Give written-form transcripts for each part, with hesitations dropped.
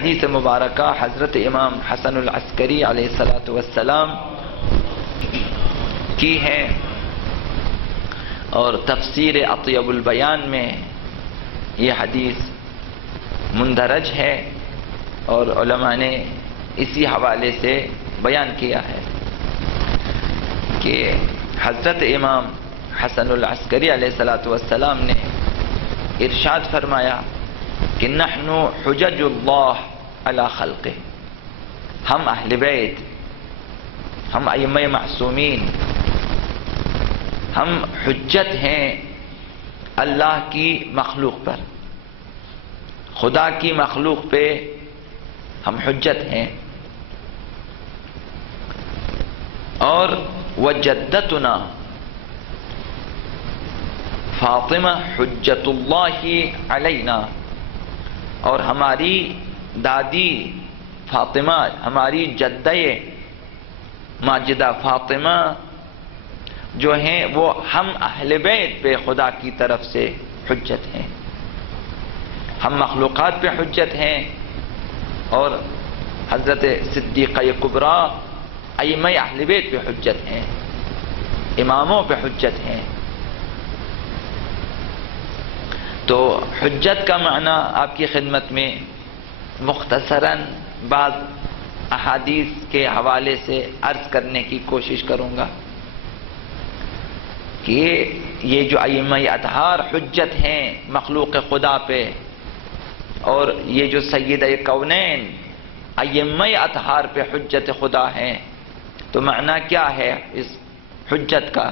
حدیث مبارکہ حضرت امام حسن العسکری علیہ السلام کی ہے، اور تفسیر اطیب البیان میں یہ حدیث مندرج ہے، اور علماء نے اسی حوالے سے بیان کیا ہے کہ حضرت امام حسن العسکری علیہ السلام نے ارشاد فرمایا کہ نحن حجج اللہ علی خلقہ، ہم اہل بیت، ہم ائمہ معصومین، ہم حجت ہیں اللہ کی مخلوق پر، خدا کی مخلوق پہ ہم حجت ہیں. اور وجدتنا فاطمہ حجت اللہ علینا، اور ہماری دادی فاطمہ، ہماری جدہ ماجدہ فاطمہ جو ہیں وہ ہم اہل بیت پہ خدا کی طرف سے حجت ہیں، ہم مخلوقات پہ حجت ہیں، اور حضرت صدیقہ کبریٰ ائمہ اہل بیت پہ حجت ہیں، اماموں پہ حجت ہیں. تو حجت کا معنی آپ کی خدمت میں مختصراً بعض احادیث کے حوالے سے عرض کرنے کی کوشش کروں گا کہ یہ جو ائمہ اطہار حجت ہیں مخلوق خدا پہ، اور یہ جو سید کونین ائمہ اطہار پہ حجت خدا ہیں، تو معنی کیا ہے اس حجت کا؟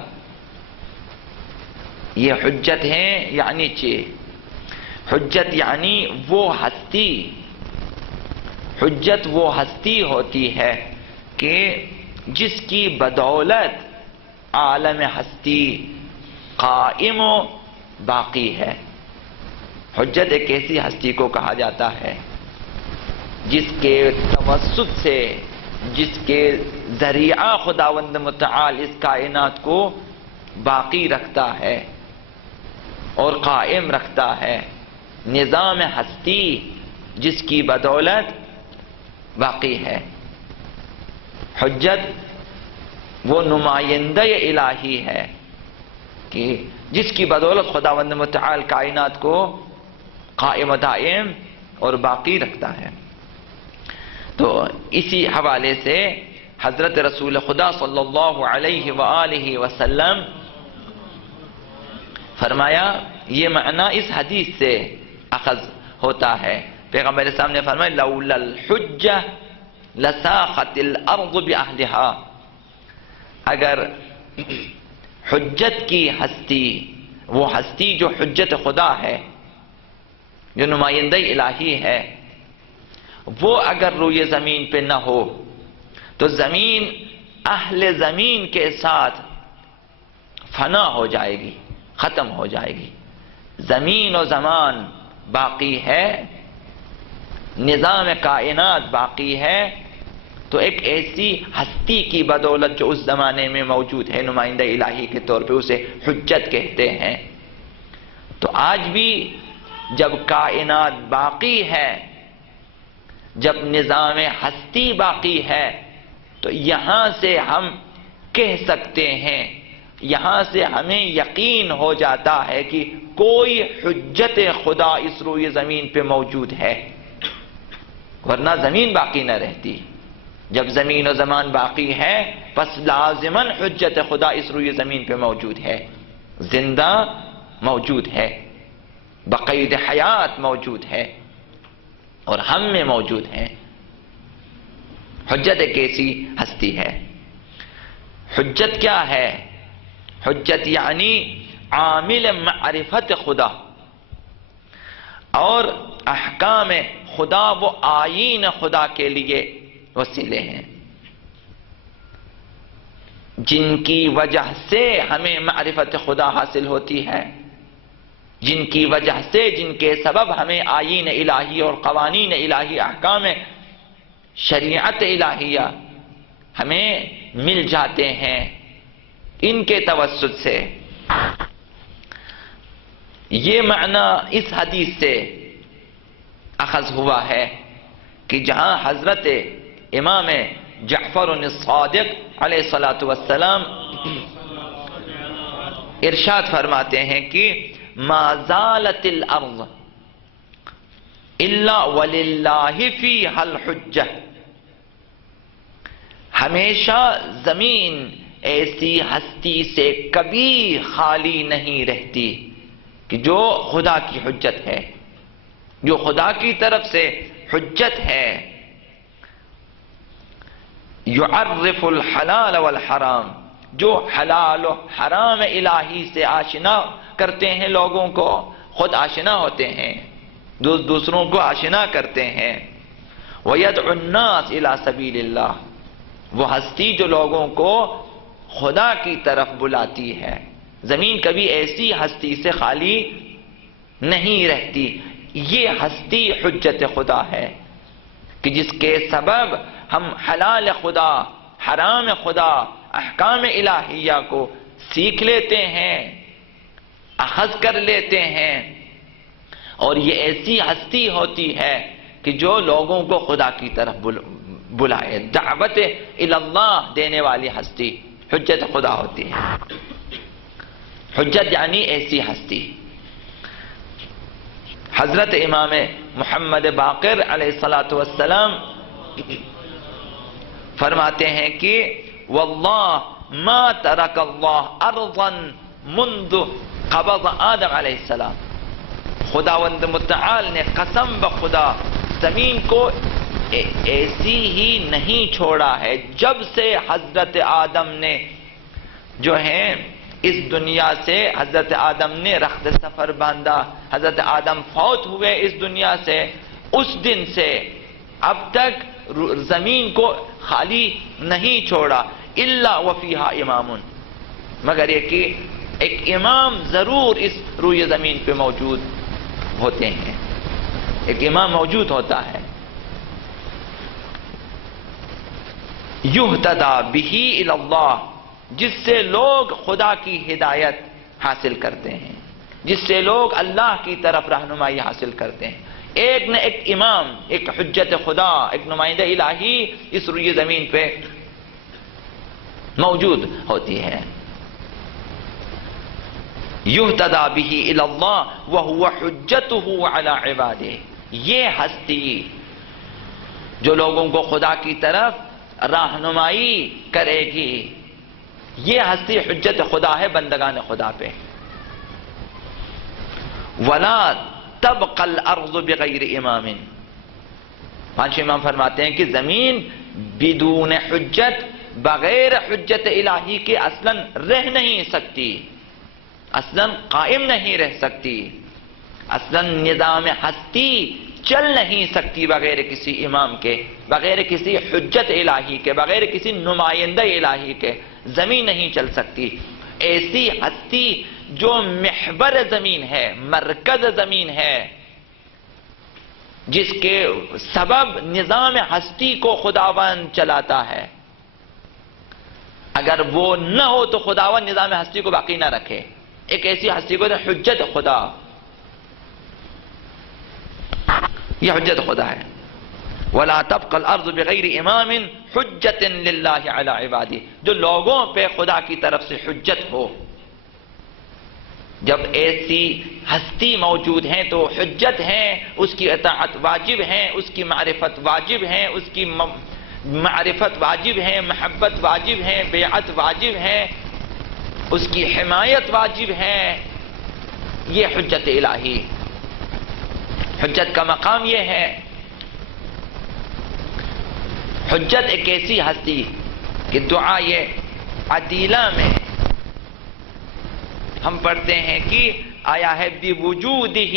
یہ حجت ہیں یعنی حجت یعنی وہ ہستی، حجت وہ ہستی ہوتی ہے کہ جس کی بدولت عالم ہستی قائم و باقی ہے. حجت ایک ایسی ہستی کو کہا جاتا ہے جس کے توسط سے، جس کے ذریعہ خداوند متعال اس کائنات کو باقی رکھتا ہے اور قائم رکھتا ہے، نظام ہستی جس کی بدولت باقی ہے. حجت وہ نمائندہ الہی ہے کہ جس کی بدولت خداوند متعال کائنات کو قائم و دائم اور باقی رکھتا ہے. تو اسی حوالے سے حضرت رسول خدا صلی اللہ علیہ وآلہ وسلم فرمایا، یہ معنی اس حدیث سے اخذ ہوتا ہے. پیغمبر اسلام نے فرمایا لولا الحجہ لساقت الارض باہلہا، اگر حجت کی ہستی، وہ ہستی جو حجت خدا ہے، جو نمائندہ الہی ہے، وہ اگر روئے زمین پہ نہ ہو تو زمین اہل زمین کے ساتھ فنا ہو جائے گی، ختم ہو جائے گی. زمین و زمان باقی ہے، نظام کائنات باقی ہے، تو ایک ایسی ہستی کی بدولت جو اس زمانے میں موجود ہے نمائندہ الہی کے طور پہ، اسے حجت کہتے ہیں. تو آج بھی جب کائنات باقی ہے، جب نظام ہستی باقی ہے، تو یہاں سے ہم کہہ سکتے ہیں، یہاں سے ہمیں یقین ہو جاتا ہے کہ کوئی حجت خدا اس روئے زمین پہ موجود ہے، ورنہ زمین باقی نہ رہتی. جب زمین و زمان باقی ہے پس لازماً حجت خدا اس روئے زمین پہ موجود ہے، زندہ موجود ہے، بقید حیات موجود ہے، اور ہم میں موجود ہیں. حجت ایک ایسی ہستی ہے. حجت کیا ہے؟ حجت یعنی عامل معرفت خدا، اور احکام خدا وہ آئین خدا کے لیے وسیلے ہیں جن کی وجہ سے ہمیں معرفت خدا حاصل ہوتی ہے، جن کی وجہ سے، جن کے سبب ہمیں آئین الہی اور قوانین الہی، احکام شریعت الہیہ ہمیں مل جاتے ہیں. ان کے توسط سے یہ معنی اس حدیث سے اخذ ہوا ہے کہ جہاں حضرت امام جعفر الصادق علیہ الصلاۃ والسلام ارشاد فرماتے ہیں کہ ما زالت الارض الا وللہ فیہا الحجہ، ہمیشہ زمین ایسی ہستی سے کبھی خالی نہیں رہتی کہ جو خدا کی حجت ہے، جو خدا کی طرف سے حجت ہے۔ یعرف الحلال والحرام، جو حلال و حرام الہی سے آشنا کرتے ہیں لوگوں کو، خود آشنا ہوتے ہیں، دوسروں کو آشنا کرتے ہیں۔ وَيَدْعُ النَّاسِ إِلَى سَبِيلِ اللَّهِ، وہ ہستی جو لوگوں کو خدا کی طرف بلاتی ہے۔ زمین کبھی ایسی ہستی سے خالی نہیں رہتی۔ یہ ہستی حجت خدا ہے کہ جس کے سبب ہم حلال خدا، حرام خدا، احکام الہیہ کو سیکھ لیتے ہیں، اخذ کر لیتے ہیں، اور یہ ایسی ہستی ہوتی ہے کہ جو لوگوں کو خدا کی طرف بلائے، دعوت اللہ دینے والی ہستی حجت خدا ہوتی ہے۔ حجت یعنی ایسی ہستی۔ حضرت امام محمد باقر علیہ الصلاۃ والسلام فرماتے ہیں کہ واللہ ما ترک اللہ ارضا منذ قبض آدم علیہ السلام، خداوند متعال نے قسم بخدا زمین کو ایسی ہی نہیں چھوڑا ہے جب سے حضرت آدم نے جو ہے اس دنیا سے، حضرت آدم نے رخت سفر باندھا، حضرت آدم فوت ہوئے اس دنیا سے، اس دن سے اب تک زمین کو خالی نہیں چھوڑا، الا وفیہا امام، مگر یہ کہ ایک امام ضرور اس روئے زمین پہ موجود ہوتے ہیں، ایک امام موجود ہوتا ہے۔ یہتدی بہ الی اللہ، جس سے لوگ خدا کی ہدایت حاصل کرتے ہیں، جس سے لوگ اللہ کی طرف رہنمائی حاصل کرتے ہیں۔ ایک نہ ایک امام، ایک حجت خدا، ایک نمائندہ الہی اس روئے زمین پہ موجود ہوتی ہے۔ یہتدی بہ الی اللہ وہو حجتہ علی عبادہ، یہ ہستی جو لوگوں کو خدا کی طرف رہنمائی کرے گی، یہ ہستی حجت خدا ہے بندگان خدا پہ۔ ولا تبقى الارض بغیر امام، پانچ امام فرماتے ہیں کہ زمین بدون حجت، بغیر حجت الہی کے اصلاً رہ نہیں سکتی، اصلاً قائم نہیں رہ سکتی، اصلاً نظام ہستی چل نہیں سکتی بغیر کسی امام کے، بغیر کسی حجت الہی کے، بغیر کسی نمائندہ الہی کے زمین نہیں چل سکتی۔ ایسی ہستی جو محور زمین ہے، مرکز زمین ہے، جس کے سبب نظام ہستی کو خداوند چلاتا ہے، اگر وہ نہ ہو تو خداوند نظام ہستی کو باقی نہ رکھے۔ ایک ایسی ہستی کو حجت خدا، یہ حجت خدا ہے۔ وَلَا تَبْقَى الْأَرْضُ بِغَيْرِ إِمَامٍ حُجَّةٍ لِلَّهِ عَلَىٰ عِبَادِهِ، جو لوگوں پہ خدا کی طرف سے حجت ہو۔ جب ایسی ہستی موجود ہیں تو حجت ہیں، اس کی اطاعت واجب ہے، اس کی معرفت واجب ہے، اس کی معرفت واجب ہے، محبت واجب ہے، بیعت واجب ہے، اس کی حمایت واجب ہے۔ یہ حجت الہی، حجت کا مقام یہ ہے۔ حجت ایک ایسی ہستی کہ دعائے عدیلہ میں ہم پڑھتے ہیں کہ آیا ہے بِوُجُودِهِ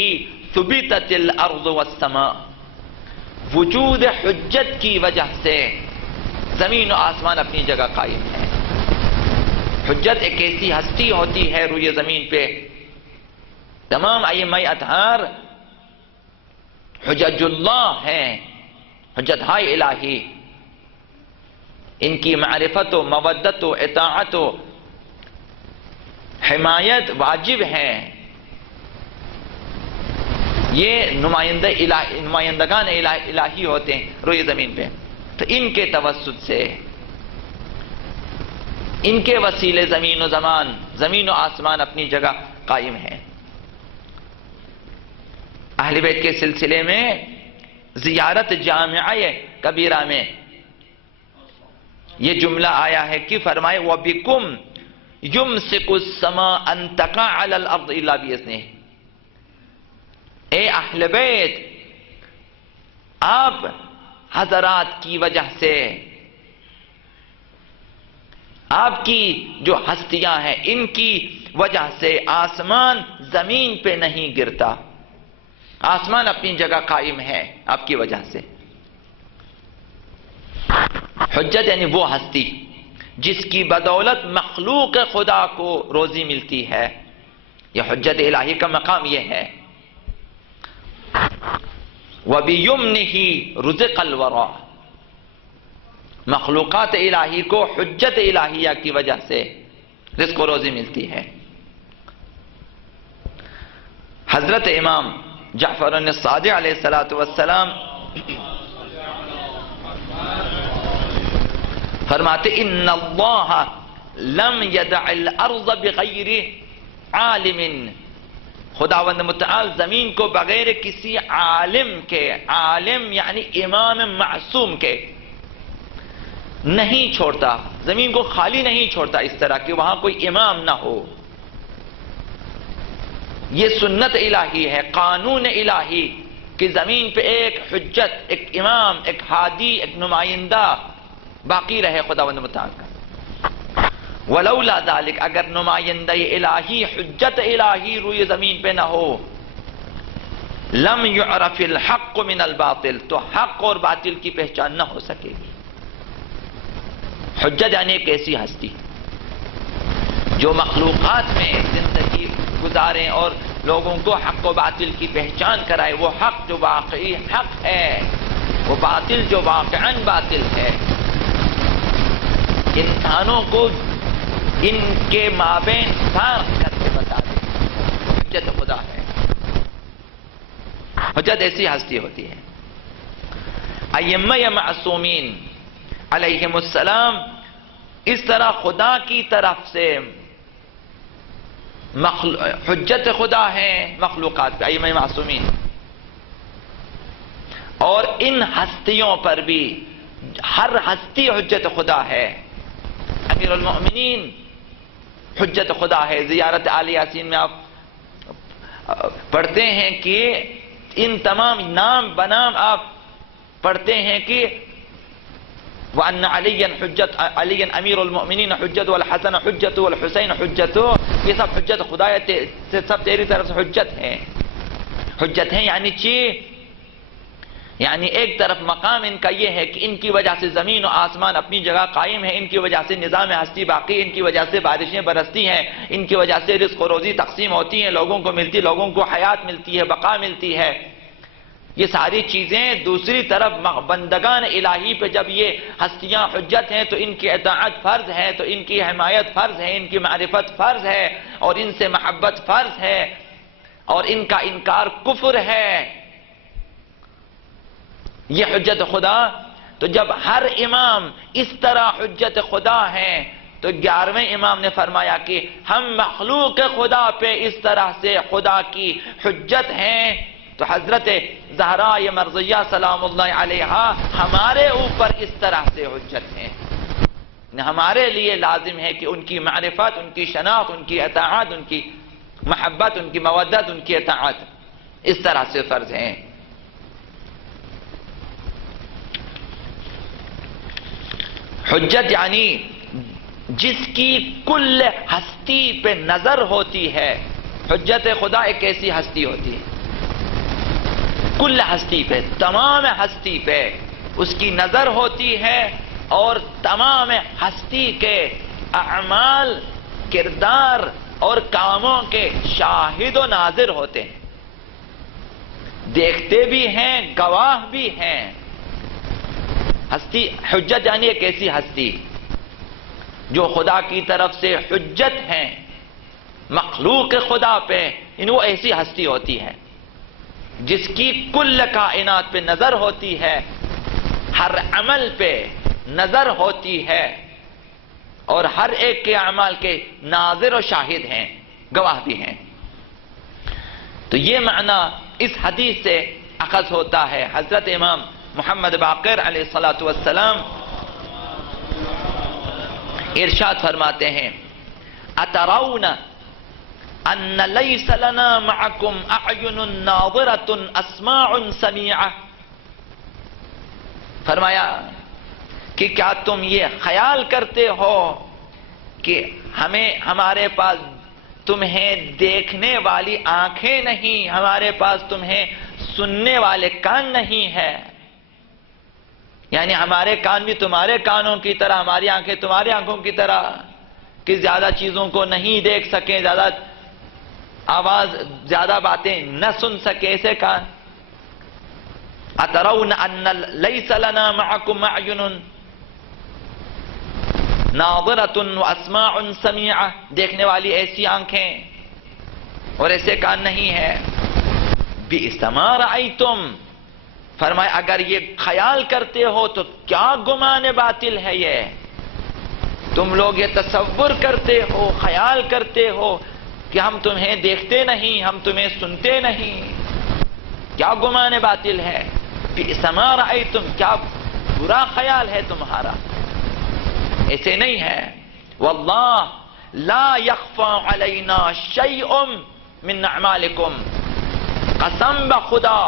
ثُبِتَتِ الْأَرْضُ وَالسَّمَاءُ، وجود حجت کی وجہ سے زمین و آسمان اپنی جگہ قائم ہے۔ حجت ایک ایسی ہستی ہوتی ہے روئے زمین پہ، تمام ائمہ اطہار حجج اللہ ہیں، حجت ہائے الہی، ان کی معرفت و مودت و اطاعت و حمایت واجب ہے۔ یہ نمائندگان الہی ہوتے ہیں روئے زمین پہ، تو ان کے توسط سے، ان کے وسیلے زمین و آسمان اپنی جگہ قائم ہیں۔ اہل بیت کے سلسلے میں زیارت جامعہ کبیرہ میں یہ جملہ آیا ہے کہ فرمائے وَبِكُمْ يُمْسِكُ السَّمَاءَ أَن تَقَعَ عَلَى الْأَرْضِ إِلَّا بِإِذْنِهِ۔ اے اہل بیت، آپ حضرات کی وجہ سے، آپ کی جو ہستیاں ہیں ان کی وجہ سے آسمان زمین پہ نہیں گرتا، آسمان اپنی جگہ قائم ہے آپ کی وجہ سے۔ حجت یعنی وہ ہستی جس کی بدولت مخلوق خدا کو روزی ملتی ہے، یہ حجت الہی کا مقام یہ ہے۔ وَبِيُمْنِهِ رُزِقَ الْوَرَى، مخلوقات الہی کو حجت الہیہ کی وجہ سے رزق و روزی ملتی ہے۔ حضرت امام جعفر الصادق علیہ السلام فرماتے ان اللہ لم یدع الارض بغیر عالم، خداوند متعال زمین کو بغیر کسی عالم کے، عالم یعنی امام معصوم کے نہیں چھوڑتا، زمین کو خالی نہیں چھوڑتا اس طرح کہ وہاں کوئی امام نہ ہو۔ یہ سنت الہی ہے، قانون الہی کہ زمین پہ ایک حجت، ایک امام، ایک ہادی، ایک نمائندہ باقی رہے خداوند متعال کا۔ ولولا ذالک، اگر نمائندہ الہی، حجت الہی روی زمین پہ نہ ہو، لم یعرف الحق من الباطل، تو حق اور باطل کی پہچان نہ ہو سکے گی۔ حجت یعنی ایک ایسی ہستی جو مخلوقات میں زندگی گزاریں اور لوگوں کو حق و باطل کی پہچان کرائے، وہ حق جو واقعی حق ہے، وہ باطل جو واقعاً باطل ہے، انسانوں کو ان کے مابین فرق کر کے بتا دے، حجت خدا ہے۔ حجت ایسی ہستی ہوتی ہے۔ ائمہ معصومین علیہم السلام اس طرح خدا کی طرف سے حجت خدا ہے مخلوقات پہ، ائمہ معصومین، اور ان ہستیوں پر بھی ہر ہستی حجت خدا ہے۔ امیر المؤمنین حجت خدا ہے۔ زیارت آل یاسین میں آپ پڑھتے ہیں کہ ان تمام نام بنام آپ پڑھتے ہیں کہ وَأَنَّ عَلِيًّا حُجَّتُ عَلِيًّا أَمِيرُ الْمُؤْمِنِينَ حُجَّتُ وَالْحَسَنَ حُجَّتُ وَالْحُسَيْنَ حُجَّتُ، یہ سب حجت خدا سے، سب تیری طرف سے حجت ہیں۔ حجت ہیں یعنی ایک طرف مقام ان کا یہ ہے کہ ان کی وجہ سے زمین و آسمان اپنی جگہ قائم ہے، ان کی وجہ سے نظام ہستی باقی، ان کی وجہ سے بارشیں برستی ہیں، ان کی وجہ سے رزق و روزی تقسیم ہوتی ہیں، لوگوں کو ملتی، لوگوں کو حیات ملتی ہے، بقا ملتی ہے۔ یہ ساری چیزیں دوسری طرف بندگان الہی پہ جب یہ ہستیاں حجت ہیں تو ان کی اطاعت فرض ہے، تو ان کی حمایت فرض ہے، ان کی معرفت فرض ہے، اور ان سے محبت فرض ہے، اور ان کا انکار کفر ہے۔ یہ حجت خدا، تو جب ہر امام اس طرح حجت خدا ہے تو 11ویں امام نے فرمایا کہ ہم مخلوق خدا پہ اس طرح سے خدا کی حجت ہیں، تو حضرت زہرا مرضیہ سلام اللہ علیہا ہمارے اوپر اس طرح سے حجت ہیں۔ ہمارے لیے لازم ہے کہ ان کی معرفت، ان کی شناخت، ان کی اطاعت، ان کی محبت، ان کی مودت، ان کی اطاعت اس طرح سے فرض ہیں۔ حجت یعنی جس کی کل ہستی پہ نظر ہوتی ہے۔ حجت خدا ایک ایسی ہستی ہوتی ہے، کل ہستی پہ، تمام ہستی پہ اس کی نظر ہوتی ہے، اور تمام ہستی کے اعمال، کردار اور کاموں کے شاہد و ناظر ہوتے ہیں، دیکھتے بھی ہیں، گواہ بھی ہیں۔ ہستی حجت یعنی ایک ایسی ہستی جو خدا کی طرف سے حجت ہیں مخلوق خدا پہ، وہ ایسی ہستی ہوتی ہے جس کی کل کائنات پہ نظر ہوتی ہے، ہر عمل پہ نظر ہوتی ہے، اور ہر ایک کے اعمال کے ناظر و شاہد ہیں، گواہ بھی ہیں۔ تو یہ معنی اس حدیث سے اخذ ہوتا ہے۔ حضرت امام محمد باقر علیہ الصلوۃ والسلام ارشاد فرماتے ہیں، اترون ان لیس لنا معکم اعین ناظرۃ اسماع سمیعہ، فرمایا کہ کیا تم یہ خیال کرتے ہو کہ ہمارے پاس تمہیں دیکھنے والی آنکھیں نہیں، ہمارے پاس تمہیں سننے والے کان نہیں ہے؟ یعنی ہمارے کان بھی تمہارے کانوں کی طرح، ہماری آنکھیں تمہاری آنکھوں کی طرح، کہ زیادہ چیزوں کو نہیں دیکھ سکیں، زیادہ آواز، زیادہ باتیں نہ سن سکے ایسے کان۔ اترون ان لیس لنا معکم اعین ناظرۃ واسماع سمیعہ، دیکھنے والی ایسی آنکھیں اور ایسے کان نہیں ہے۔ بئس ما رأیتم، فرمایا اگر یہ خیال کرتے ہو تو کیا گمان باطل ہے یہ، تم لوگ یہ تصور کرتے ہو، خیال کرتے ہو کہ ہم تمہیں دیکھتے نہیں، ہم تمہیں سنتے نہیں، کیا گمان باطل ہے۔ بئس ما رأیتم، کیا برا خیال ہے تمہارا، ایسے نہیں ہے۔ واللہ لا یخفی علینا شیء من اعمالکم، قسم بخدا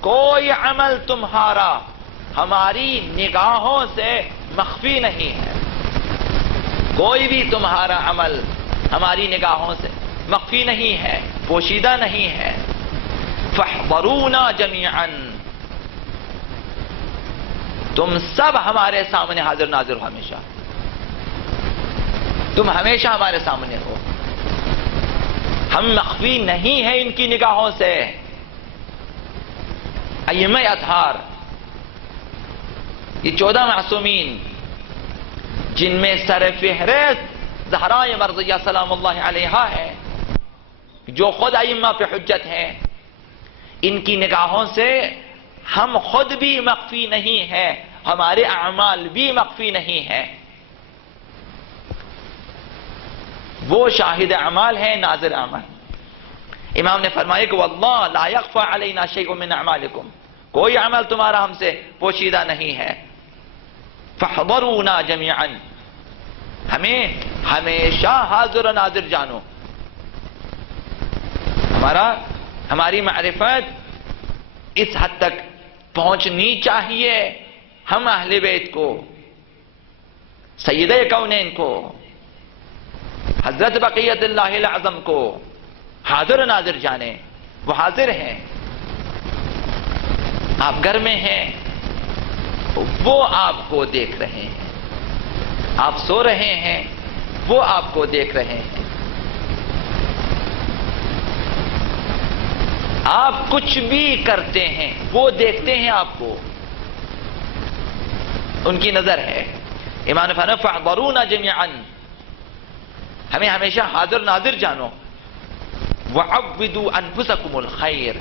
کوئی عمل تمہارا ہماری نگاہوں سے مخفی نہیں ہے، کوئی بھی تمہارا عمل ہماری نگاہوں سے مخفی نہیں ہے، پوشیدہ نہیں ہے۔ فاحضرونا جمیعا، تم سب ہمارے سامنے حاضر ناظر ہو، ہمیشہ تم ہمیشہ ہمارے سامنے ہو، ہم مخفی نہیں ہیں ان کی نگاہوں سے۔ ائمہ اطہار، یہ 14 معصومین جن میں سر فہرست زہراء مرضیہ سلام اللہ علیہا ہے، جو خود ائمہ پہ حجت ہیں، ان کی نگاہوں سے ہم خود بھی مخفی نہیں ہیں، ہمارے اعمال بھی مخفی نہیں ہیں۔ وہ شاہد اعمال ہیں، ناظر اعمال۔ امام نے فرمایا کہ واللہ لا یخفی علینا شیء من اعمالکم، کوئی عمل تمہارا ہم سے پوشیدہ نہیں ہے۔ فاحضرونا جمیعا، ہمیں ہمیشہ حاضر و ناظر جانو۔ ہماری معرفت اس حد تک پہنچنی چاہیے، ہم اہل بیت کو، سید کونین کو، حضرت بقیت اللہ العظم کو حاضر و ناظر جانے۔ وہ حاضر ہیں، آپ گھر میں ہیں، وہ آپ کو دیکھ رہے ہیں، آپ سو رہے ہیں، وہ آپ کو دیکھ رہے ہیں، آپ کچھ بھی کرتے ہیں وہ دیکھتے ہیں آپ کو، ان کی نظر ہے۔ امام نے فرمایا فاحضرونا جمیعا، ہمیں ہمیشہ حاضر ناظر جانو۔ وعودوا انفسکم الخیر،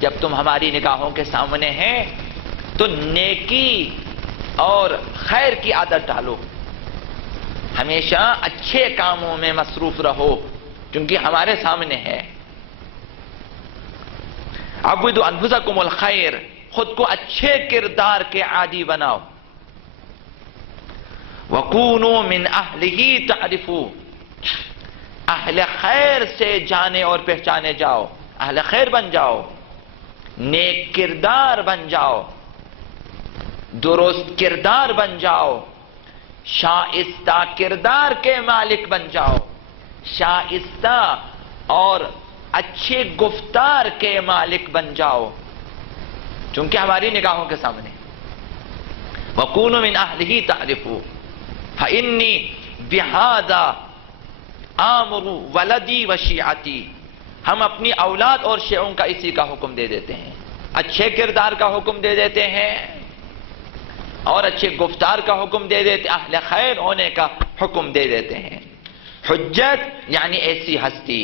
جب تم ہماری نگاہوں کے سامنے ہیں تو نیکی اور خیر کی عادت ڈالو، ہمیشہ اچھے کاموں میں مصروف رہو کیونکہ ہمارے سامنے ہے۔ عودوا انفسکم الخیر، خود کو اچھے کردار کے عادی بناؤ۔ وکونوا من اہلہ تعرفوا، اہل خیر سے جانے اور پہچانے جاؤ، اہل خیر بن جاؤ، نیک کردار بن جاؤ، درست کردار بن جاؤ، شائستہ کردار کے مالک بن جاؤ، شائستہ اور اچھے گفتار کے مالک بن جاؤ، چونکہ ہماری نگاہوں کے سامنے۔ وَكُونُوا مِنْ أَهْلِهِ تَعْرِفُوا فَإِنِّي بِهَذَا آمُرُ وَلَدِي وَشِيعَتِي، ہم اپنی اولاد اور شیعوں کا اسی کا حکم دے دیتے ہیں، اچھے کردار کا حکم دے دیتے ہیں اور اچھے گفتار کا حکم دے دیتے، اہل خیر ہونے کا حکم دے دیتے ہیں۔ حجت یعنی ایسی ہستی۔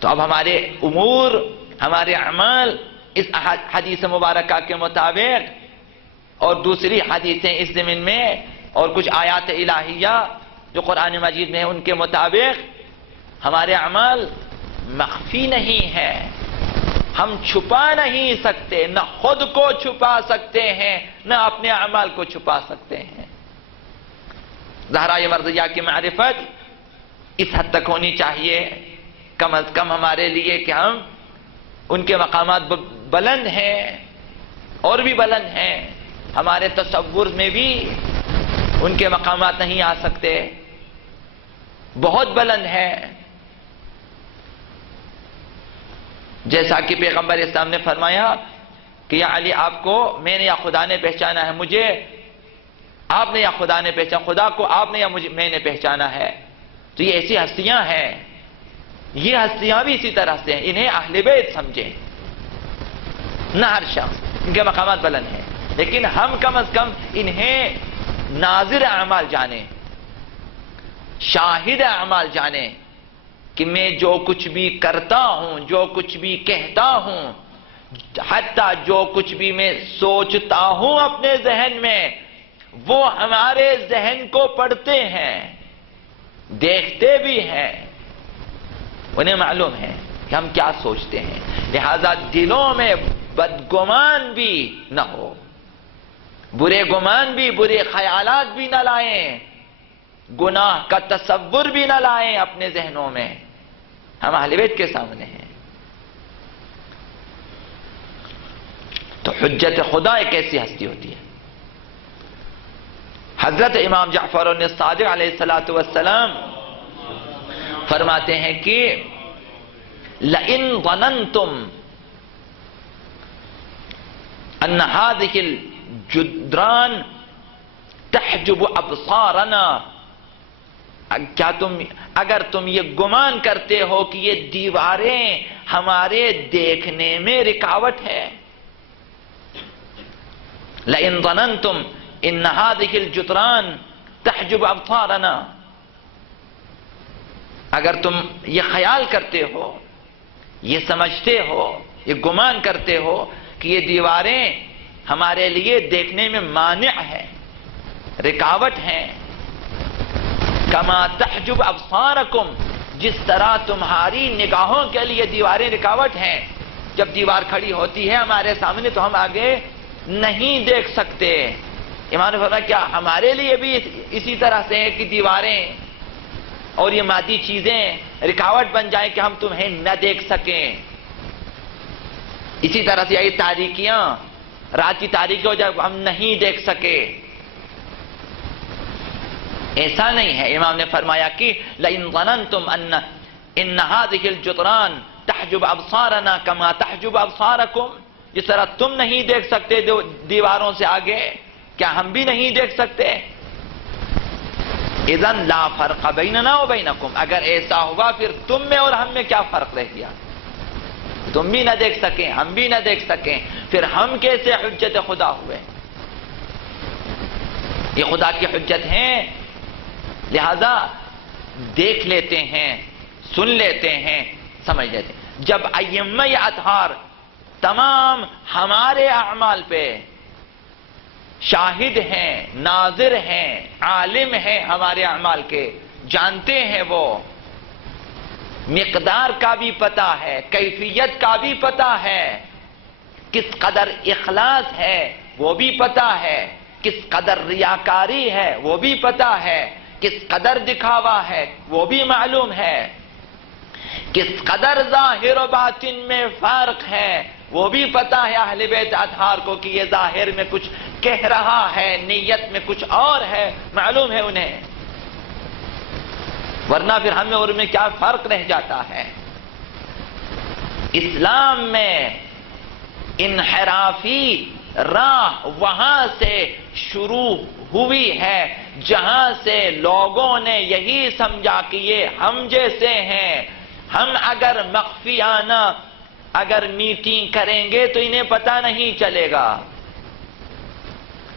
تو اب ہمارے امور ہمارے اعمال اس حدیث مبارکہ کے مطابق اور دوسری حدیثیں اس ضمن میں اور کچھ آیات الہیہ جو قرآن مجید میں ہیں ان کے مطابق ہمارے اعمال مخفی نہیں ہیں، ہم چھپا نہیں سکتے، نہ خود کو چھپا سکتے ہیں نہ اپنے اعمال کو چھپا سکتے ہیں۔ زہرائے مرضیہ کی معرفت اس حد تک ہونی چاہیے کم از کم ہمارے لیے کہ ہم ان کے مقامات بلند ہیں اور بھی بلند ہیں، ہمارے تصور میں بھی ان کے مقامات نہیں آ سکتے، بہت بلند ہے۔ جیسا کہ پیغمبر اسلام نے فرمایا کہ یا علی آپ کو میں نے یا خدا نے پہچانا ہے، مجھے آپ نے یا خدا نے پہچانا، خدا کو آپ نے یا میں نے پہچانا ہے۔ تو یہ ایسی ہستیاں ہیں، یہ ہستیاں بھی اسی طرح سے ہیں، انہیں اہل بیت سمجھیں، نہ ہر شخص، ان کے مقامات بلند ہیں، لیکن ہم کم از کم انہیں ناظر اعمال جانیں، شاہد اعمال جانیں کہ میں جو کچھ بھی کرتا ہوں، جو کچھ بھی کہتا ہوں، حتیٰ جو کچھ بھی میں سوچتا ہوں اپنے ذہن میں، وہ ہمارے ذہن کو پڑھتے ہیں، دیکھتے بھی ہیں، انہیں معلوم ہے کہ ہم کیا سوچتے ہیں، لہذا دلوں میں بدگمان بھی نہ ہو، برے گمان بھی، برے خیالات بھی نہ لائیں، گناہ کا تصور بھی نہ لائیں اپنے ذہنوں میں، ہم اہل بیت کے سامنے ہیں۔ تو حجت خدا ایک ایسی ہستی ہوتی ہے۔ حضرت امام جعفر الصادق علیہ السلام فرماتے ہیں کہ لَإِن ظَنَنْتُمْ أَنَّ هَذِهِ الْجُدْرَانِ تَحْجُبُ أَبْصَارَنَا، اگر تم یہ گمان کرتے ہو کہ یہ دیواریں ہمارے دیکھنے میں رکاوٹ ہے، لَإِن ظَنَنْتُمْ إِنَّ هَذِهِ الْجُدْرَانِ تَحْجُبُ أَبْصَارَنَا، اگر تم یہ خیال کرتے ہو، یہ سمجھتے ہو، یہ گمان کرتے ہو کہ یہ دیواریں ہمارے لیے دیکھنے میں مانع ہے، رکاوٹ ہیں، کما تحجب ابصارکم، جس طرح تمہاری نگاہوں کے لیے دیواریں رکاوٹ ہیں، جب دیوار کھڑی ہوتی ہے ہمارے سامنے تو ہم آگے نہیں دیکھ سکتے۔ امام نے فرمایا کیا ہمارے لیے بھی اسی طرح سے ہے کہ دیواریں اور یہ مادی چیزیں رکاوٹ بن جائیں کہ ہم تمہیں نہ دیکھ سکیں؟ اسی طرح سے یہ تاریکیاں، رات کی تاریکی ہو جائے ہم نہیں دیکھ سکے، ایسا نہیں ہے۔ امام نے فرمایا کہ لَإِن ظَنَنْتُمْ إِنَّ هَذِهِ الْجُدْرَانِ تَحْجُبُ أَبْصَارَنَا كَمَا تَحْجُبُ أَبْصَارَكُمْ، جس طرح تم نہیں دیکھ سکتے دیواروں سے آگے، کیا ہم بھی نہیں دیکھ سکتے؟ اذن لا فرق بیننا وبینکم، اگر ایسا ہوا پھر تم میں اور ہم میں کیا فرق رہ گیا؟ تم بھی نہ دیکھ سکیں، ہم بھی نہ دیکھ سکیں، پھر ہم کیسے حجت خدا ہوئے؟ یہ خدا کی حجت ہیں، لہذا دیکھ لیتے ہیں، سن لیتے ہیں، سمجھ لیتے ہیں۔ جب ائمہ اطہار تمام ہمارے اعمال پہ شاہد ہیں، ناظر ہیں، عالم ہیں ہمارے اعمال کے، جانتے ہیں، وہ مقدار کا بھی پتہ ہے، کیفیت کا بھی پتہ ہے، کس قدر اخلاص ہے وہ بھی پتہ ہے، کس قدر ریاکاری ہے وہ بھی پتہ ہے، کس قدر دکھاوا ہے وہ بھی معلوم ہے، کس قدر ظاہر و باطن میں فرق ہے وہ بھی پتہ ہے اہل بیت اطہار کو کہ یہ ظاہر میں کچھ کہہ رہا ہے، نیت میں کچھ اور ہے، معلوم ہے انہیں، ورنہ پھر ہمیں اور میں کیا فرق رہ جاتا ہے؟ اسلام میں انحرافی راہ وہاں سے شروع ہوئی ہے جہاں سے لوگوں نے یہی سمجھا کہ یہ ہم جیسے ہیں، ہم اگر مخفیانہ اگر میٹنگ کریں گے تو انہیں پتہ نہیں چلے گا،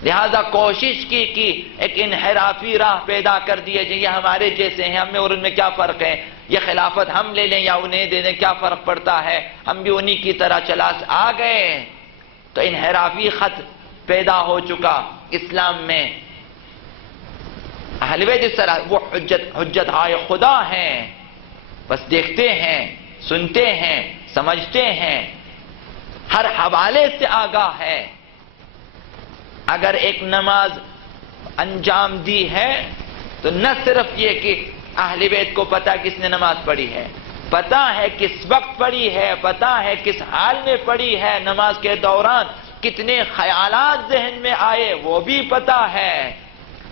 لہذا کوشش کی کہ ایک انحرافی راہ پیدا کر دیے جائے، یہ ہمارے جیسے ہیں، ہم میں اور ان میں کیا فرق ہے؟ یہ خلافت ہم لے لیں یا انہیں دے دیں، کیا فرق پڑتا ہے، ہم بھی انہی کی طرح چلا آ گئے، تو انحرافی خط پیدا ہو چکا اسلام میں۔ اہل بیت اس طرح وہ حجت ہائے خدا ہیں، بس دیکھتے ہیں، سنتے ہیں، سمجھتے ہیں، ہر حوالے سے آگاہ ہے۔ اگر ایک نماز انجام دی ہے تو نہ صرف یہ کہ اہل بیت کو پتا کس نے نماز پڑھی ہے، پتا ہے کس وقت پڑھی ہے، پتا ہے کس حال میں پڑھی ہے، نماز کے دوران کتنے خیالات ذہن میں آئے وہ بھی پتا ہے،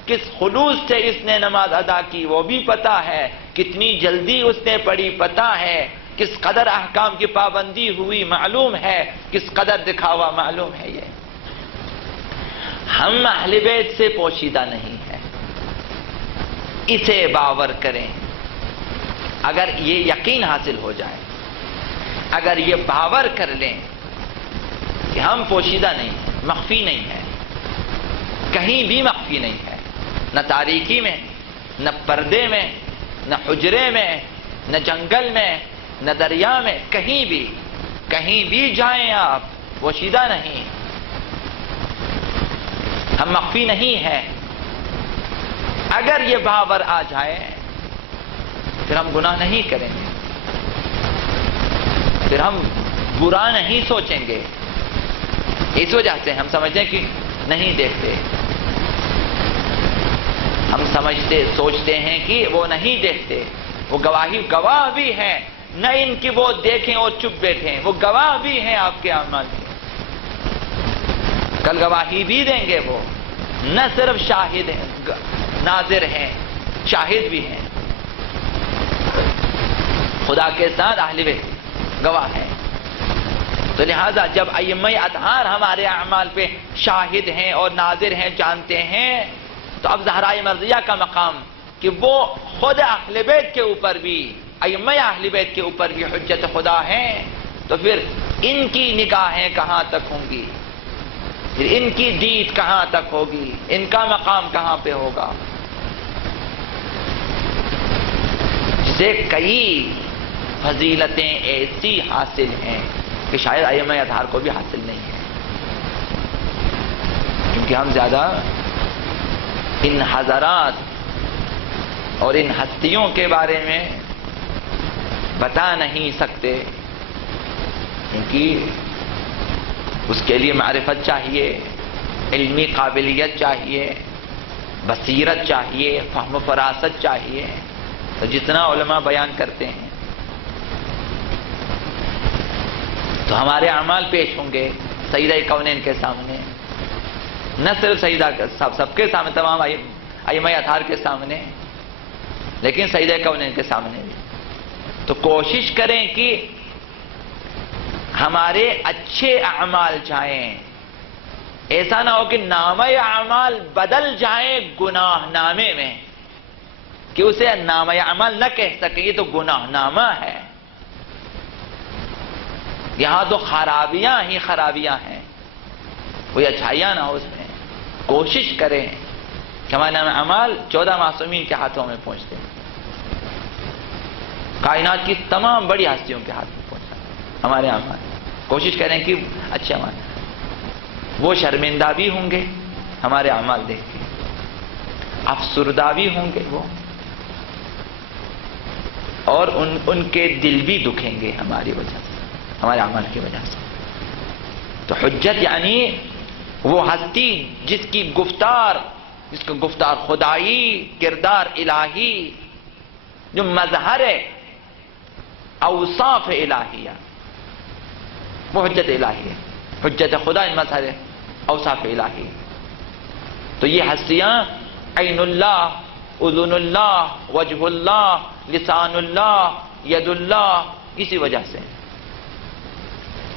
کس خلوص سے اس نے نماز ادا کی وہ بھی پتا ہے، کتنی جلدی اس نے پڑھی پتا ہے، کس قدر احکام کی پابندی ہوئی معلوم ہے، کس قدر دکھاوا معلوم ہے۔ یہ ہم اہل بیت سے پوشیدہ نہیں ہے، اسے باور کریں۔ اگر یہ یقین حاصل ہو جائے، اگر یہ باور کر لیں کہ ہم پوشیدہ نہیں، مخفی نہیں ہے، کہیں بھی مخفی نہیں ہے، نہ تاریکی میں، نہ پردے میں، نہ حجرے میں، نہ جنگل میں، نہ دریا میں، کہیں بھی جائیں آپ، پوشیدہ نہیں، ہم مخفی نہیں ہے۔ اگر یہ باور آ جائے پھر ہم گناہ نہیں کریں گے، پھر ہم برا نہیں سوچیں گے۔ اس وجہ سے ہم سمجھتے ہیں کہ نہیں دیکھتے، ہم سوچتے ہیں کہ وہ نہیں دیکھتے، وہ گواہ بھی ہیں، نہ ان کی وہ دیکھیں اور چپ بیٹھیں، وہ گواہ بھی ہیں آپ کے اعمال کے، کل گواہی بھی دیں گے۔ وہ نہ صرف شاہد ہیں، ناظر ہیں، شاہد بھی ہیں، خدا کے ساتھ اہل بیت گواہ ہیں۔ تو لہذا جب ائمہ اطہار ہمارے اعمال پہ شاہد ہیں اور ناظر ہیں، جانتے ہیں، تو اب زہرائے مرضیہ کا مقام کہ وہ خود اہل بیت کے اوپر بھی، ائمہ اہل بیت کے اوپر بھی حجت خدا ہیں، تو پھر ان کی نگاہیں کہاں تک ہوں گی، پھر ان کی دید کہاں تک ہوگی، ان کا مقام کہاں پہ ہوگا، جسے کئی فضیلتیں ایسی حاصل ہیں کہ شاید ائمہ اطہار کو بھی حاصل نہیں ہے، کیونکہ ہم زیادہ ان حضرات اور ان ہستیوں کے بارے میں بتا نہیں سکتے، کیونکہ اس کے لیے معرفت چاہیے، علمی قابلیت چاہیے، بصیرت چاہیے، فہم و فراست چاہیے، تو جتنا علماء بیان کرتے ہیں تو ہمارے اعمال پیش ہوں گے سیدہ کونین کے سامنے، نہ صرف سیدہ سب کے سامنے، تمام ائمہ اطہار کے سامنے، لیکن سیدہ کونین کے سامنے بھی۔ تو کوشش کریں کہ ہمارے اچھے اعمال جائیں، ایسا نہ ہو کہ نامہ اعمال بدل جائیں گناہ نامے میں، کہ اسے نامہ اعمال نہ کہہ سکیں، یہ تو گناہ نامہ ہے، یہاں تو خرابیاں ہی خرابیاں ہیں، کوئی اچھائیاں نہ ہو اس میں۔ کوشش کریں کہ ہمارے نام اعمال 14 معصومین کے ہاتھوں میں پہنچتے ہیں، کائنات کی تمام بڑی ہستیوں کے ہاتھ میں پہنچا ہمارے اعمال۔ کوشش کریں کہ اچھے اعمال، وہ شرمندہ بھی ہوں گے ہمارے اعمال دیکھ کے، افسردہ بھی ہوں گے وہ، اور ان کے دل بھی دکھیں گے ہماری وجہ سے، ہمارے اعمال کی وجہ سے۔ تو حجت یعنی وہ ہستی جس کا گفتار خدائی، کردار الہی، جو مظہر اوصاف الہیہ، وہ حجت الہی ہے، حجت خدا مظہر اوصاف الہی۔ تو یہ ہستیاں عین اللہ، اذن اللہ، وجہ اللہ، لسان اللہ، ید اللہ، اسی وجہ سے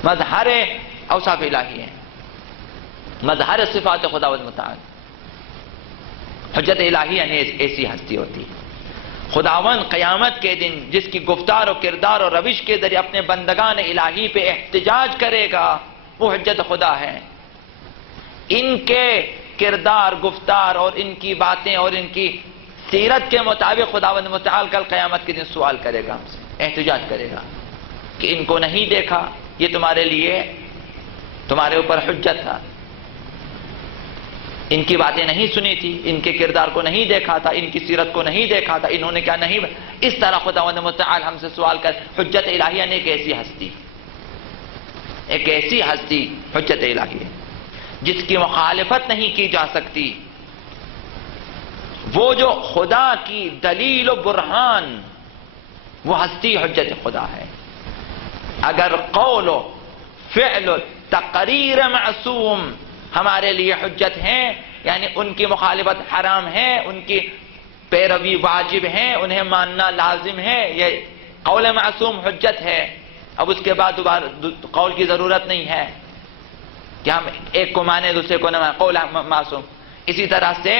مظہر اوصاف الہی ہیں، مظہر صفات خداوند متعال۔ حجت الہی یعنی ایسی ہستی ہوتی ہے، خداوند قیامت کے دن جس کی گفتار و کردار اور روش کے ذریعے اپنے بندگان الہی پہ احتجاج کرے گا، وہ حجت خدا ہے۔ ان کے کردار، گفتار اور ان کی باتیں اور ان کی سیرت کے مطابق خداوند متعال کل قیامت کے دن سوال کرے گا، ہم سے احتجاج کرے گا کہ ان کو نہیں دیکھا، یہ تمہارے لیے تمہارے اوپر حجت تھا، ان کی باتیں نہیں سنی تھی، ان کے کردار کو نہیں دیکھا تھا، ان کی سیرت کو نہیں دیکھا تھا، انہوں نے کیا نہیں. اس طرح خداوند متعال ہم سے سوال کر. حجت الہیہ نے ایک ایسی ہستی حجت الہیہ جس کی مخالفت نہیں کی جا سکتی. وہ جو خدا کی دلیل و برہان، وہ ہستی حجت خدا ہے. اگر قول و فعل و تقریر معصوم ہمارے لیے حجت ہیں، یعنی ان کی مخالفت حرام ہے، ان کی پیروی واجب ہے، انہیں ماننا لازم ہے، یہ قول معصوم حجت ہے. اب اس کے بعد دوبارہ قول کی ضرورت نہیں ہے کہ ہم ایک کو مانے دوسرے کو نہ مانے، قول معصوم. اسی طرح سے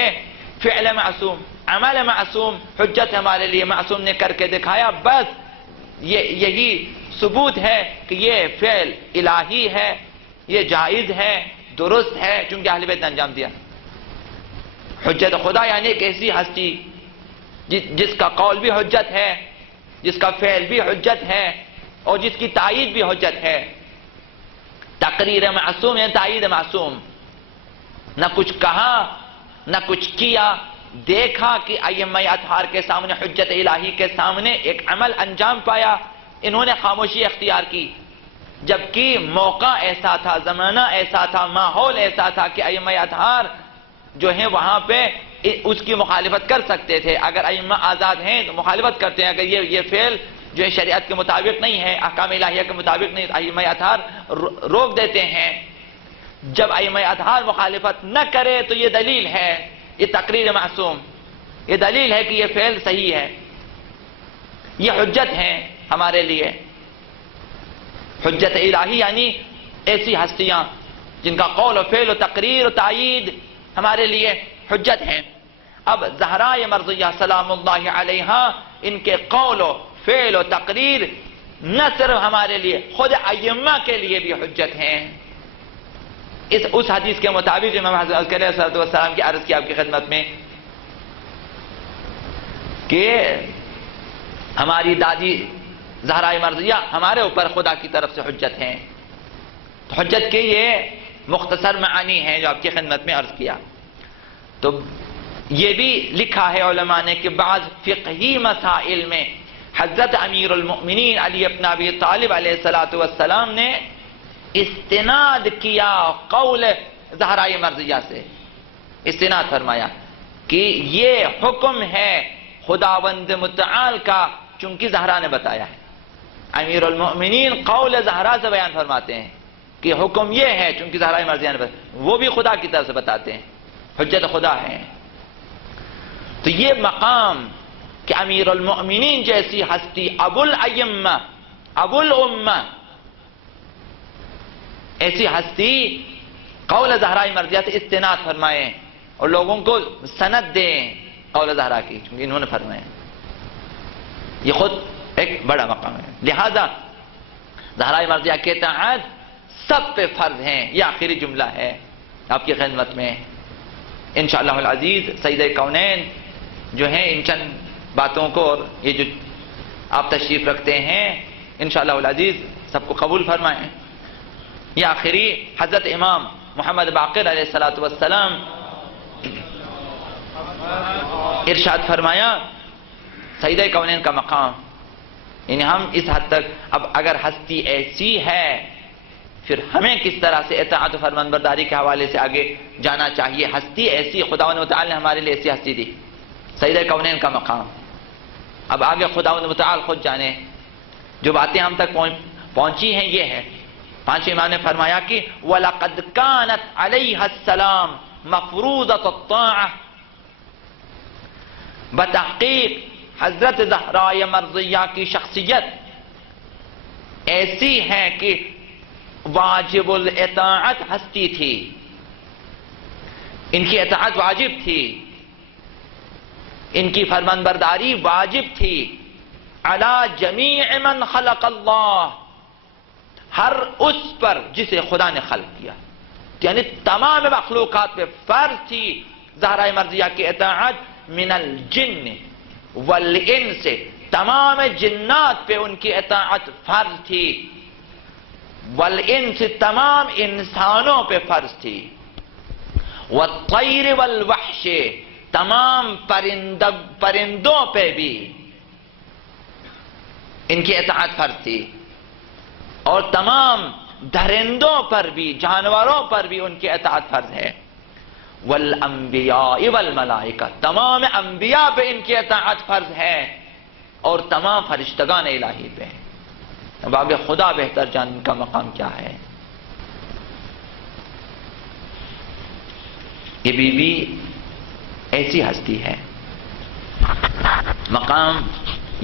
فعل معصوم، عمل معصوم حجت ہمارے لیے. معصوم نے کر کے دکھایا، بس یہی ثبوت ہے کہ یہ فعل الہی ہے، یہ جائز ہے، درست ہے، چونکہ اہل بیت نے انجام دیا. حجت خدا یعنی ایک ایسی ہستی جس کا قول بھی حجت ہے، جس کا فعل بھی حجت ہے، اور جس کی تائید بھی حجت ہے. تقریر معصوم ہے، تائید معصوم. نہ کچھ کہا، نہ کچھ کیا، دیکھا کہ ائمہ اطہار کے سامنے، حجت الہی کے سامنے ایک عمل انجام پایا، انہوں نے خاموشی اختیار کی، جبکہ موقع ایسا تھا، زمانہ ایسا تھا، ماحول ایسا تھا کہ ائمہ اطہار جو ہیں وہاں پہ اس کی مخالفت کر سکتے تھے. اگر ائمہ آزاد ہیں تو مخالفت کرتے ہیں. اگر یہ فعل جو ہے شریعت کے مطابق نہیں ہے، احکام الہیہ کے مطابق نہیں، ائمہ اطہار روک دیتے ہیں. جب ائمہ اطہار مخالفت نہ کرے تو یہ دلیل ہے، یہ تقریر معصوم، یہ دلیل ہے کہ یہ فعل صحیح ہے. یہ حجت ہے ہمارے لیے. حجت الہی یعنی ایسی ہستیاں جن کا قول و فعل و تقریر و تائید ہمارے لیے حجت ہیں. اب زہراء مرضیہ سلام اللہ علیہا، ان کے قول و فعل و تقریر نہ صرف ہمارے لیے، خود ائمہ کے لیے بھی حجت ہیں. اس حدیث کے مطابق امام حضرت علیہ السلام کی عرض کی آپ کی خدمت میں کہ ہماری دادی زہراء مرضیہ ہمارے اوپر خدا کی طرف سے حجت ہیں. تو حجت کے یہ مختصر معانی ہیں جو آپ کی خدمت میں عرض کیا. تو یہ بھی لکھا ہے علماء نے کہ بعض فقہی مسائل میں حضرت امیر المؤمنین علی بن ابی طالب علیہ السلام نے استناد کیا قول زہراء مرضیہ سے، استناد فرمایا کہ یہ حکم ہے خداوند متعال کا، چونکہ زہرا نے بتایا ہے. امیر المؤمنین قول زہرا سے بیان فرماتے ہیں کہ حکم یہ ہے چونکہ زہراء مرضیہ نے بتایا، وہ بھی خدا کی طرف سے بتاتے ہیں، حجت خدا ہے. تو یہ مقام کہ امیر المؤمنین جیسی ہستی، ابو الائمہ، ابو الامہ، ایسی ہستی قول زہراء مرضیہ سے استناد فرمائیں اور لوگوں کو سند دیں قول زہرا کی، چونکہ انہوں نے فرمایا. یہ خود ایک بڑا مقام ہے. لہذا زہراء مرضیہ کے اطاعت سب پہ فرض ہیں. یہ آخری جملہ ہے آپ کی خدمت میں. انشاءاللہ العزیز سید کونین جو ہیں ان چند باتوں کو، اور یہ جو آپ تشریف رکھتے ہیں، انشاءاللہ العزیز سب کو قبول فرمائیں. یہ آخری حضرت امام محمد باقر علیہ السلام ارشاد فرمایا سید کونین کا مقام. یعنی ہم اس حد تک، اب اگر ہستی ایسی ہے پھر ہمیں کس طرح سے اطاعت و فرمانبرداری کے حوالے سے آگے جانا چاہیے. ہستی ایسی خداوند متعال نے ہمارے لیے ایسی ہستی دی، سید کونین کا مقام. اب آگے خداوند متعال خود جانے. جو باتیں ہم تک پہنچی ہیں یہ ہے. پانچویں امام نے فرمایا کہ وَلَقَدْ كَانَتْ عَلَيْهَا السَّلَامُ مَفْرُوضَةُ الطَّاعَةِ، بتحقیق حضرت زہراء مرضیہ کی شخصیت ایسی ہے کہ واجب الاطاعت ہستی تھی، ان کی اطاعت واجب تھی، ان کی فرمانبرداری واجب تھی. علی جمیع من خلق اللہ، ہر اس پر جسے خدا نے خلق کیا، یعنی تمام مخلوقات پہ فرض تھی زہراء مرضیہ کی اطاعت. من الجن والانس، تمام جنات پہ ان کی اطاعت فرض تھی، والانس تمام انسانوں پہ فرض تھی، والطیر والوحش تمام پرندوں پہ بھی ان کی اطاعت فرض تھی، اور تمام درندوں پر بھی، جانوروں پر بھی ان کی اطاعت فرض ہے، والانبیاء والملائکہ تمام انبیاء پہ ان کی اطاعت فرض ہے، اور تمام فرشتگان الہی پہ۔ اب آگے خدا بہتر جان ان کا مقام کیا ہے۔ یہ بی بی ایسی ہستی ہے، مقام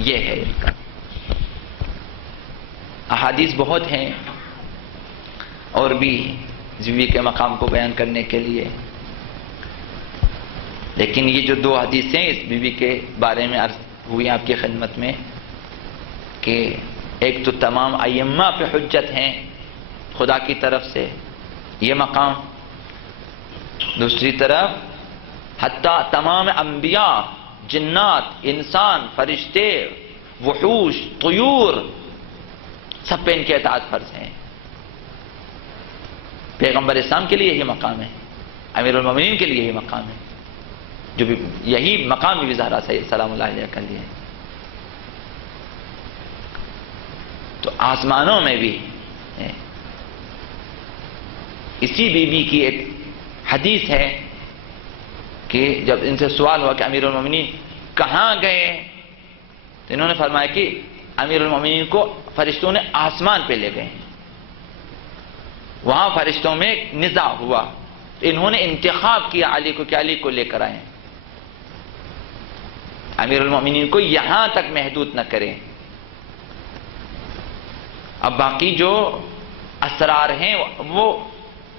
یہ ہے ان کا۔ احادیث بہت ہیں اور بھی بیوی کے مقام کو بیان کرنے کے لیے، لیکن یہ جو دو حدیثیں اس بیوی کے بارے میں عرض ہوئی آپ کی خدمت میں کہ ایک تو تمام ائمہ پہ حجت ہیں خدا کی طرف سے یہ مقام، دوسری طرف حتیٰ تمام انبیاء، جنات، انسان، فرشتے، وحوش، طیور، سب پہ ان کے اطاعت فرض ہیں۔ پیغمبر اسلام کے لیے یہی مقام ہے، امیر المومنین کے لیے یہی مقام ہے، جو بھی یہی مقام بھی زہرا سلام اللہ علیہ کا لیے۔ تو آسمانوں میں بھی اسی بی بی کی ایک حدیث ہے کہ جب ان سے سوال ہوا کہ امیر المومنین کہاں گئے، تو انہوں نے فرمایا کہ امیر المومنین کو فرشتوں نے آسمان پہ لے گئے، وہاں فرشتوں میں نزاع ہوا، انہوں نے انتخاب کیا علی کو کہ علی کو لے کر آئیں، امیر المومنین کو یہاں تک محدود نہ کریں۔ اب باقی جو اسرار ہیں وہ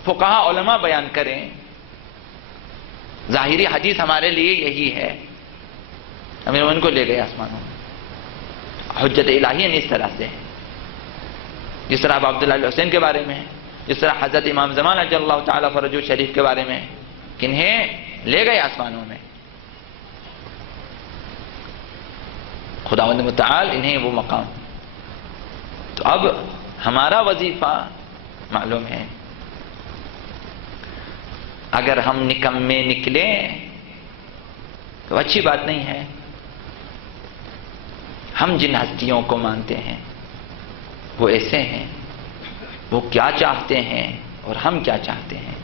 فقہاء علماء بیان کریں، ظاہری حدیث ہمارے لیے یہی ہے، امیر المومنین کو لے گئے آسمانوں میں۔ حجت الہی اس طرح سے ہے، جس طرح اب عبداللہ حسین کے بارے میں ہے، جس طرح حضرت امام زمان رضی اللہ تعالیٰ فرجہ شریف کے بارے میں، کنہیں لے گئے آسمانوں میں، خداوند متعال انہیں وہ مقام۔ تو اب ہمارا وظیفہ معلوم ہے، اگر ہم نکمے نکلیں تو اچھی بات نہیں ہے۔ ہم جن ہستیوں کو مانتے ہیں وہ ایسے ہیں، وہ کیا چاہتے ہیں اور ہم کیا چاہتے ہیں،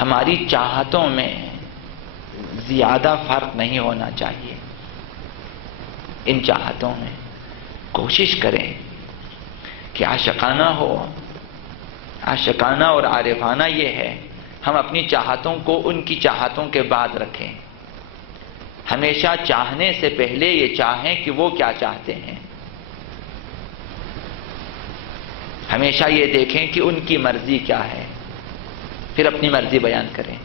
ہماری چاہتوں میں زیادہ فرق نہیں ہونا چاہیے۔ ان چاہتوں میں کوشش کریں کہ عاشقانہ ہو، عاشقانہ اور عارفانہ یہ ہے ہم اپنی چاہتوں کو ان کی چاہتوں کے بعد رکھیں، ہمیشہ چاہنے سے پہلے یہ چاہیں کہ وہ کیا چاہتے ہیں، ہمیشہ یہ دیکھیں کہ ان کی مرضی کیا ہے، پھر اپنی مرضی بیان کریں،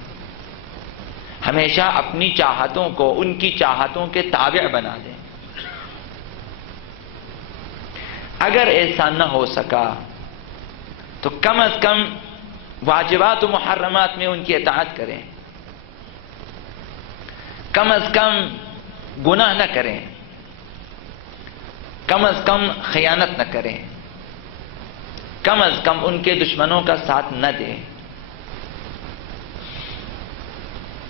ہمیشہ اپنی چاہتوں کو ان کی چاہتوں کے تابع بنا دیں۔ اگر ایسا نہ ہو سکا تو کم از کم واجبات و محرمات میں ان کی اطاعت کریں، کم از کم گناہ نہ کریں، کم از کم خیانت نہ کریں، کم از کم ان کے دشمنوں کا ساتھ نہ دیں،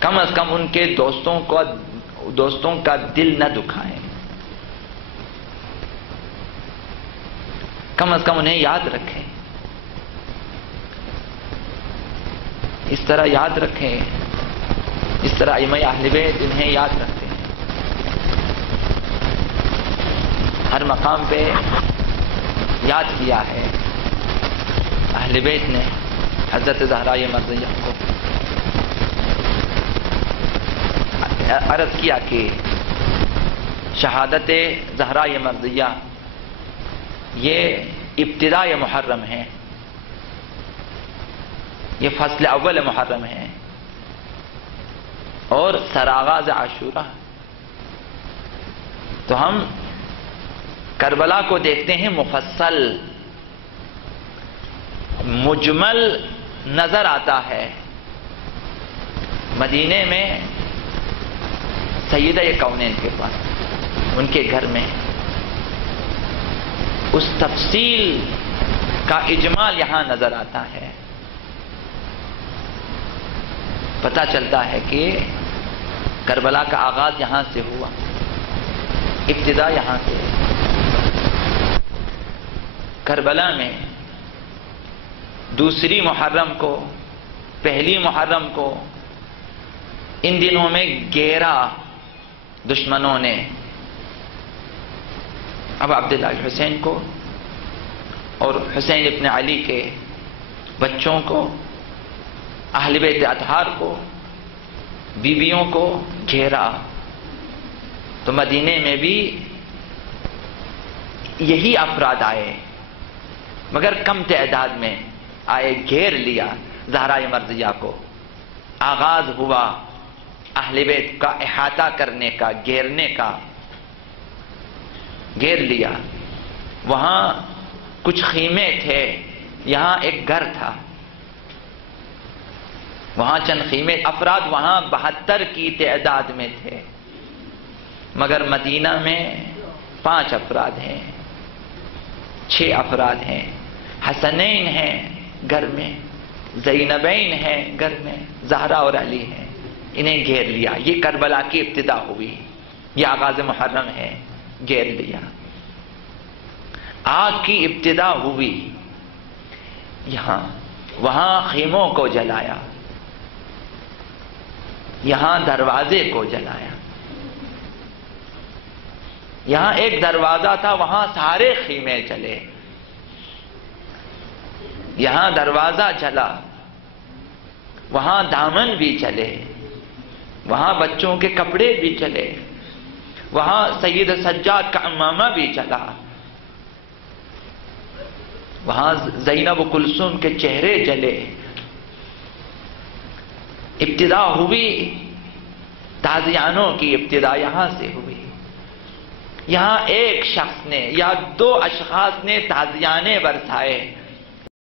کم از کم ان کے دوستوں کا دل نہ دکھائیں، کم از کم انہیں یاد رکھیں، اس طرح یاد رکھیں اس طرح ائمہ اہل بیت انہیں یاد رکھتے ہیں، ہر مقام پہ یاد کیا ہے اہل بیت نے حضرت زہرا مرضیہ کو، عرض کیا کہ شہادت زہرا مرضیہ یہ ابتداء محرم ہے، یہ فصل اول محرم ہے اور سرآغاز عاشورہ۔ تو ہم کربلا کو دیکھتے ہیں مفصل، مجمل نظر آتا ہے، مدینے میں سیدہ کونین کے پاس، ان کے گھر میں اس تفصیل کا اجمال یہاں نظر آتا ہے. پتہ چلتا ہے کہ کربلا کا آغاز یہاں سے ہوا، ابتدا یہاں سے. کربلا میں دوسری محرم کو، پہلی محرم کو ان دنوں میں گھیرا دشمنوں نے اب عبداللہ حسین کو اور حسین ابن علی کے بچوں کو، اہل بیت اطہار کو، بیویوں کو گھیرا. تو مدینے میں بھی یہی افراد آئے، مگر کم تعداد میں آئے، گھیر لیا زہرا مرضیہ کو. آغاز ہوا اہل بیت کا احاطہ کرنے کا، گھیرنے کا. گھیر لیا. وہاں کچھ خیمے تھے، یہاں ایک گھر تھا، وہاں چند خیمے. افراد وہاں 72 کی تعداد میں تھے، مگر مدینہ میں 5 افراد ہیں، 6 افراد ہیں. حسنین ہیں گھر میں، زینبین ہیں گھر میں، زہرا اور علی ہیں. انہیں گھیر لیا. یہ کربلا کی ابتدا ہوئی، یہ آغاز محرم ہے. گھیر لیا. آگ کی ابتدا ہوئی یہاں. وہاں خیموں کو جلایا، یہاں دروازے کو جلایا. یہاں ایک دروازہ تھا، وہاں سارے خیمے جلے. یہاں دروازہ جلا، وہاں دامن بھی جلے، وہاں بچوں کے کپڑے بھی جلے، وہاں سید سجاد کا عمامہ بھی جلا، وہاں زینب و کلثوم کے چہرے جلے. ابتدا ہوئی تازیانوں کی، ابتدا یہاں سے ہوئی. یہاں ایک شخص نے یا 2 اشخاص نے تازیانے برسائے.